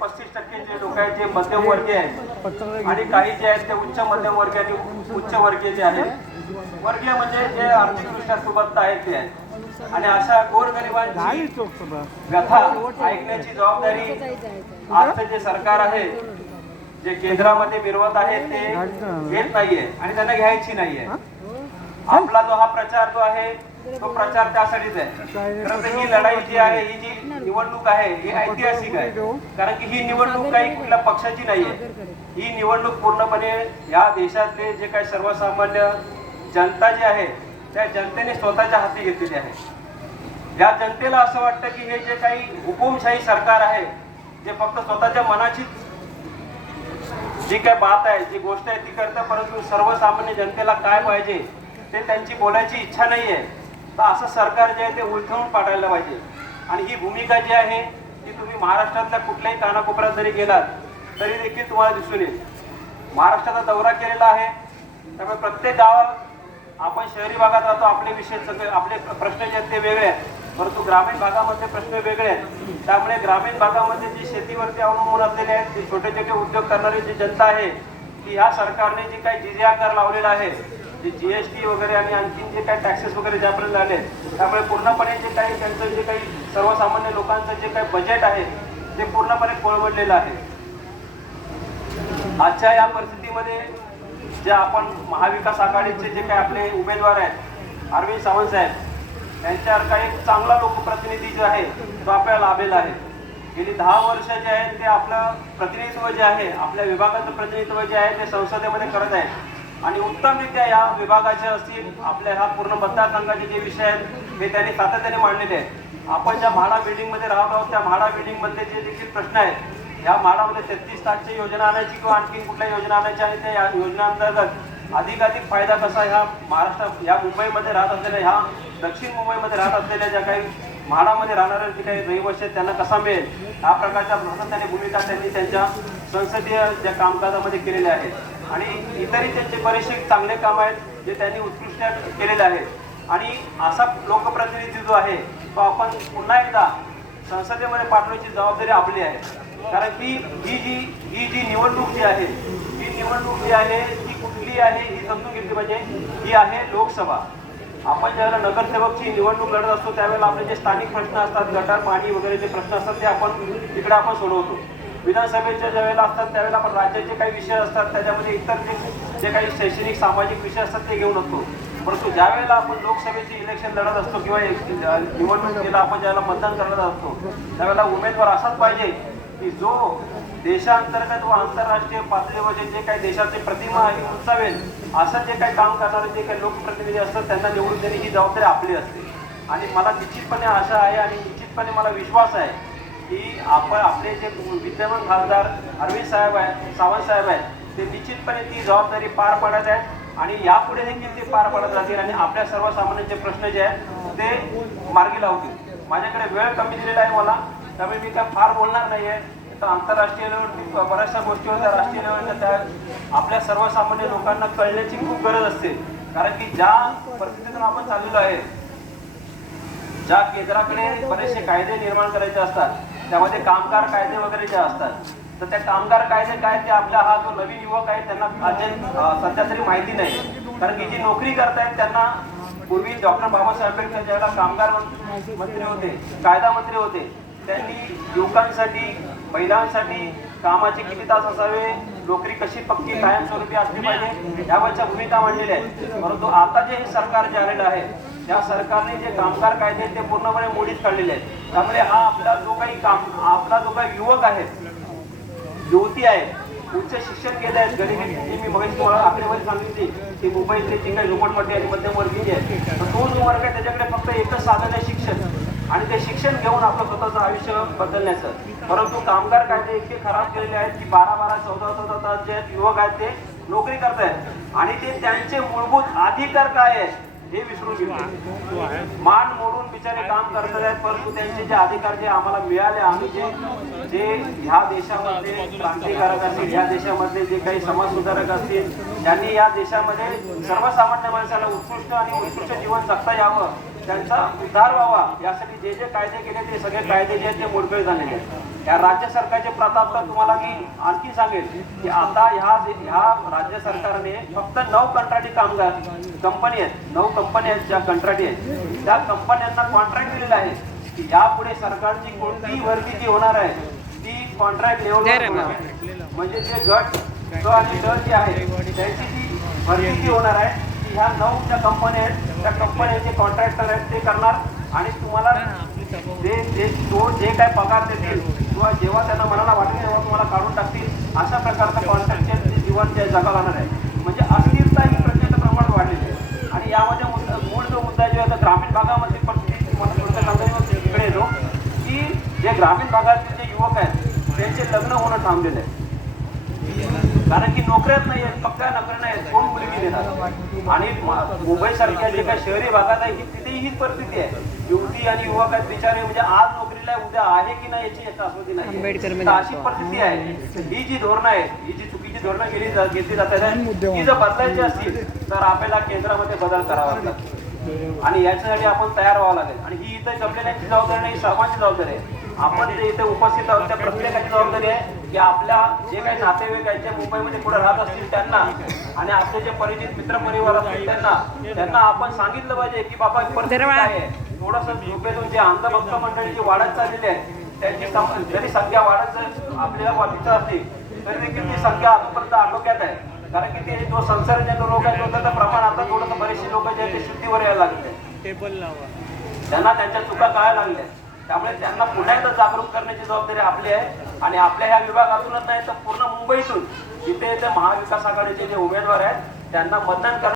35% जे लोक आहेत जे मध्यमवर्गीय आहेत आणि काही जे आहेत ते उच्च मध्यमवर्गीय आणि उच्च वर्गीय जे आहेत, वर्गीय म्हणजे जे आर्थिकदृष्ट्या सुबत्त आहेत ते आहेत. आणि अशा गोरगरिबांची व्यथा ऐकण्याची जबाबदारी आजचं जे सरकार आहे, जे केंद्रामध्ये मिरवत आहे ते घेत नाहीये आणि त्यांना घ्यायची नाहीये. आपला जो हा प्रचार जो आहे तो प्रचार त्यासाठीच आहे. खरं तर ही लढाई जी आहे, ही जी निवडणूक आहे ही ऐतिहासिक आहे. कारण की ही निवडणूक काही कुठल्या पक्षाची नाहीये. ही निवडणूक पूर्णपणे या देशातले जे काही सर्वसामान्य जनता जी आहे त्या जनतेने स्वतःच्या हाती घेतलेली आहे. या जनतेला असं वाटतं की हे जे काही हुकुमशाही सरकार आहे, जे फक्त स्वतःच्या मनाची जी काय बात आहे, जी गोष्ट आहे ती करतं, परंतु सर्वसामान्य जनतेला काय पाहिजे ते त्यांची बोलायची इच्छा नाहीये. तर असं सरकार जे आहे ते उलथवून पाडायला पाहिजे. आणि ही भूमिका जी आहे ती तुम्ही महाराष्ट्रातल्या कुठल्याही कानाकोपऱ्यात जरी गेलात तरी देखील तुम्हाला दिसून येईल. महाराष्ट्राचा दौरा केलेला आहे, त्यामुळे प्रत्येक गावात आपण शहरी भागात राहतो, आपले विषय सगळे आपले प्रश्न जे आहेत ते वेगळे आहेत, परंतु ग्रामीण भागामध्ये प्रश्न वेगळे आहेत. त्यामुळे ग्रामीण भागामध्ये जी शेतीवरती अवलंबून असलेले आहेत, जे छोटे छोटे उद्योग करणारी जी जनता आहे, की ह्या सरकारने जी काही जिजिया कर लावलेला आहे, जे जीएसटी वगैरे आणि आणखीन जे काही टॅक्सेस वगैरे ज्यापर्यंत झाले, त्यामुळे पूर्णपणे जे काही त्यांचं जे काही सर्वसामान्य लोकांचं जे काही बजेट आहे ते पूर्णपणे कोलमडलेलं आहे. आजच्या या परिस्थितीमध्ये जे आपण महाविकास आघाडीचे जे काही आपले उमेदवार आहेत, अरविंद सावंत साहेब यांच्यासारखा एक चांगला लोकप्रतिनिधी जो आहे तो आपल्याला लाभलेला आहे. गेली 10 वर्ष जे आहेत ते आपलं प्रतिनिधित्व जे आहे, आपल्या विभागाचं प्रतिनिधित्व जे आहे ते संसदेमध्ये करत आहेत आणि उत्तमरित्या या विभागाचे असतील, आपल्या ह्या पूर्ण मतदारसंघाचे जे विषय आहेत हे त्यांनी सातत्याने मांडलेले आहेत. आपण ज्या म्हाडा बिल्डिंगमध्ये राहत आहोत त्या म्हाडा बिल्डिंगमधले जे देखील प्रश्न आहेत, या म्हाडामध्ये 33 लाखची योजना आणायची किंवा आणखी कुठल्या योजना आणायच्या आणि त्या योजनांतर्गत अधिकाधिक फायदा कसा ह्या महाराष्ट्रात, या मुंबईमध्ये राहत असलेल्या, ह्या दक्षिण मुंबईमध्ये राहत असलेल्या ज्या काही म्हाडामध्ये राहणाऱ्या जे काही रहिवासी आहेत त्यांना कसा मिळेल, या प्रकारच्या सातत्याने भूमिका त्यांनी त्यांच्या संसदीय ज्या कामकाजामध्ये केलेल्या आहेत. आणि इतरही त्यांचे बरेचसे चांगले काम आहेत जे त्यांनी उत्कृष्ट केलेले आहेत. आणि असा लोकप्रतिनिधी जो आहे तो आपण पुन्हा एकदा संसदेमध्ये पाठवण्याची जबाबदारी आपली आहे. कारण की ही जी निवडणूक जी आहे, ही निवडणूक जी आहे ती कुठली आहे ही समजून घेतली पाहिजे. ही आहे लोकसभा. आपण ज्यावेळेला नगरसेवकची निवडणूक लढत असतो त्यावेळेला आपले जे स्थानिक प्रश्न असतात, गटार पाणी वगैरे जे प्रश्न असतात ते आपण तिकडे आपण सोडवतो. विधानसभेच्या ज्यावेळेला असतात त्यावेळेला आपण राज्याचे काही विषय असतात त्याच्यामध्ये इतर जे काही शैक्षणिक सामाजिक विषय असतात ते घेऊन असतो. परंतु ज्या वेळेला आपण लोकसभेची इलेक्शन लढत असतो किंवा निवडणुकीला आपण ज्यावेळेला मतदान करत असतो त्यावेळेला उमेदवार असाच पाहिजे की जो देशांतर्गत व आंतरराष्ट्रीय पातळीवर जे काही देशाची प्रतिमा उंचावेल असं जे काही काम करणारे जे काही लोकप्रतिनिधी असतात त्यांना निवडून देणे ही जबाबदारी आपली असते. आणि मला निश्चितपणे आशा आहे आणि निश्चितपणे मला विश्वास आहे की आपण आपले जे विद्यमान खासदार अरविंद साहेब आहेत, सावंत साहेब आहेत, ते निश्चितपणे ती जबाबदारी पार पाडत आहेत आणि यापुढे देखील ते पार पाडत राहतील आणि आपल्या सर्वसामान्यांचे प्रश्न जे आहेत ते मार्गी लावतील. माझ्याकडे वेळ कमी दिलेला आहे मला, त्यामुळे मी काय फार बोलणार नाहीये. तर आंतरराष्ट्रीय लेवलवरती बऱ्याचशा गोष्टी होत्या, राष्ट्रीय लेवलच्या त्या आपल्या सर्वसामान्य लोकांना कळण्याची खूप गरज असते. कारण की ज्या परिस्थितीतून आपण चाललेलो आहे, ज्या केंद्राकडे बरेचसे कायदे निर्माण करायचे असतात त्यामध्ये कामगार कायदे वगैरे जे असतात, तर त्या कामगार कायदे काय ते आपला हा जो नवीन युवक आहे त्यांना सध्या तरी माहिती नाही. कारण की जी नोकरी करतायत त्यांना पूर्वी डॉक्टर बाबासाहेब आंबेडकर ज्यावेळेला कामगार मंत्री होते, कायदा मंत्री होते, त्यांनी युवकांसाठी, महिलांसाठी कामाचे किती तास असावे, नोकरी कशी पक्की कायमस्वरूपी असली पाहिजे यावरच्या भूमिका मांडलेल्या आहेत. परंतु आता जे सरकार जे आलेलं आहे त्या सरकारने जे कामगार कायदे ते पूर्णपणे मोडीत काढलेले आहेत. त्यामुळे हा आपला जो काही युवक आहे, युवती आहे, उच्च शिक्षण केले आहेत, गरिबी मी बघितली तुम्हाला आकडेवारी सांगितली की मुंबईतले जे काही झोपडपट्टी आणि मध्यमवर्गीय आहे तर तो जो वर्ग आहे त्याच्याकडे फक्त एकच साधन आहे शिक्षण आणि ते शिक्षण घेऊन आपलं स्वतःचं आयुष्य बदलण्याचं. परंतु कामगार कायदे इतके खराब केलेले आहेत की 12-12, 14-14 तास जे युवक आहेत ते नोकरी करतायत आणि ते त्यांचे मूलभूत अधिकार काय आहेत हे विसरून गेले. मान मोडून बिचारे काम करत आहेत, परंतु त्यांचे जे अधिकार जे आम्हाला मिळाले, आम्ही जे ह्या देशामध्ये क्रांतिकारक असतील, ह्या देशामधले जे काही समाजसुधारक असतील, ज्यांनी या देशामध्ये सर्वसामान्य माणसाला उत्कृष्ट आणि उत्कृष्ट जीवन जगता यावं, त्यांचा उद्धार व्हावा यासाठी जे जे कायदे केले ते सगळे कायदे जे आहेत ते मोडकळे झालेले आहेत. या राज्य सरकारचे प्रताप तर तुम्हाला मी आणखी सांगेल की आता ह्या राज्य सरकारने फक्त 9 कंत्राटी कामगार कंपनी आहेत, 9 कंपनी आहेत ज्या कंत्राटी आहेत, त्या कंपन्यांना कॉन्ट्रॅक्ट दिलेलं आहे की यापुढे सरकारची कोणतीही भरती जी होणार आहे ती कॉन्ट्रॅक्ट लेवलवर होणार आहे. म्हणजे जे गट क आणि ड जी आहे त्यांची जी भरती जी होणार आहे ती ह्या 9 ज्या कंपन्या आहेत त्या कंपन्यांचे कॉन्ट्रॅक्टर आहेत ते करणार आणि तुम्हाला जे काय पगार देतील किंवा जेव्हा त्यांना मनाला वाटेल तेव्हा तुम्हाला काढून टाकतील अशा प्रकारचं कॉन्ट्रॅक्चर जीवन जे जगाला जाणार आहे. म्हणजे अस्थिरता ही प्रचंड प्रमाणात वाढलेली आहे आणि यामध्ये मूळ जो मुद्दा जो आहे ग्रामीण भागामध्ये परिस्थिती तुम्हाला थोडं सांगायचं इकडे येतो की जे ग्रामीण भागातील जे युवक आहेत त्यांचे लग्न होणं थांबलेलं आहे कारण की नोकऱ्याच नाही आहेत, पक्का नोकऱ्या नाही आहेत, कोण मुलगी देणार. आणि मुंबई सारख्या जे काही शहरी भागात आहे तिथेही हीच परिस्थिती आहे. युवती आणि युवक आहेत बिचारे म्हणजे आज नोकरीला उद्या आहे की नाही याची शाश्वती नाही. अशी परिस्थिती आहे. ही जी धोरणं आहेत, ही जी चुकीची धोरणं घेतली जातात ही जर बदलायची असतील तर आपल्याला केंद्रामध्ये बदल करावा लागतात आणि याच्यासाठी आपण तयार व्हावं लागेल. आणि ही इथं जमलेल्यांची जबाबदारी नाही, सर्वांची जबाबदारी आहे. आपण जे इथे उपस्थित आहोत त्या प्रत्येकाची जबाबदारी आहे की आपल्या जे काही नातेवाईक आहेत जे मुंबईमध्ये पुढे राहत असतील त्यांना आणि आपले जे परिचित मित्रपरिवार असतील त्यांना आपण सांगितलं पाहिजे की बाबा परिस्थिती काय आहे. थोडंसं झोपेतून जे अंधभक्त मंडळीची वाढत चाललेली आहे त्यांची जरी संख्या वाढत आपल्याला वाटत असली तरी देखील ती संख्या आतापर्यंत आटोक्यात आहे. कारण की ते जो संसर्गजन्य रोग आहे त्याचं प्रमाण आता थोडंसं बरेचसे लोक जे ते शुद्धीवर यायला लागले, त्यांना त्यांच्या चुका कळायला लागल्या. त्यामुळे त्यांना पुन्हा एकदा जागरूक करण्याची जबाबदारी आपली आहे आणि आपल्या ह्या विभागातूनच नाही तर पूर्ण मुंबईतून जिथे महाविकास आघाडीचे जे उमेदवार आहेत त्यांना मतदान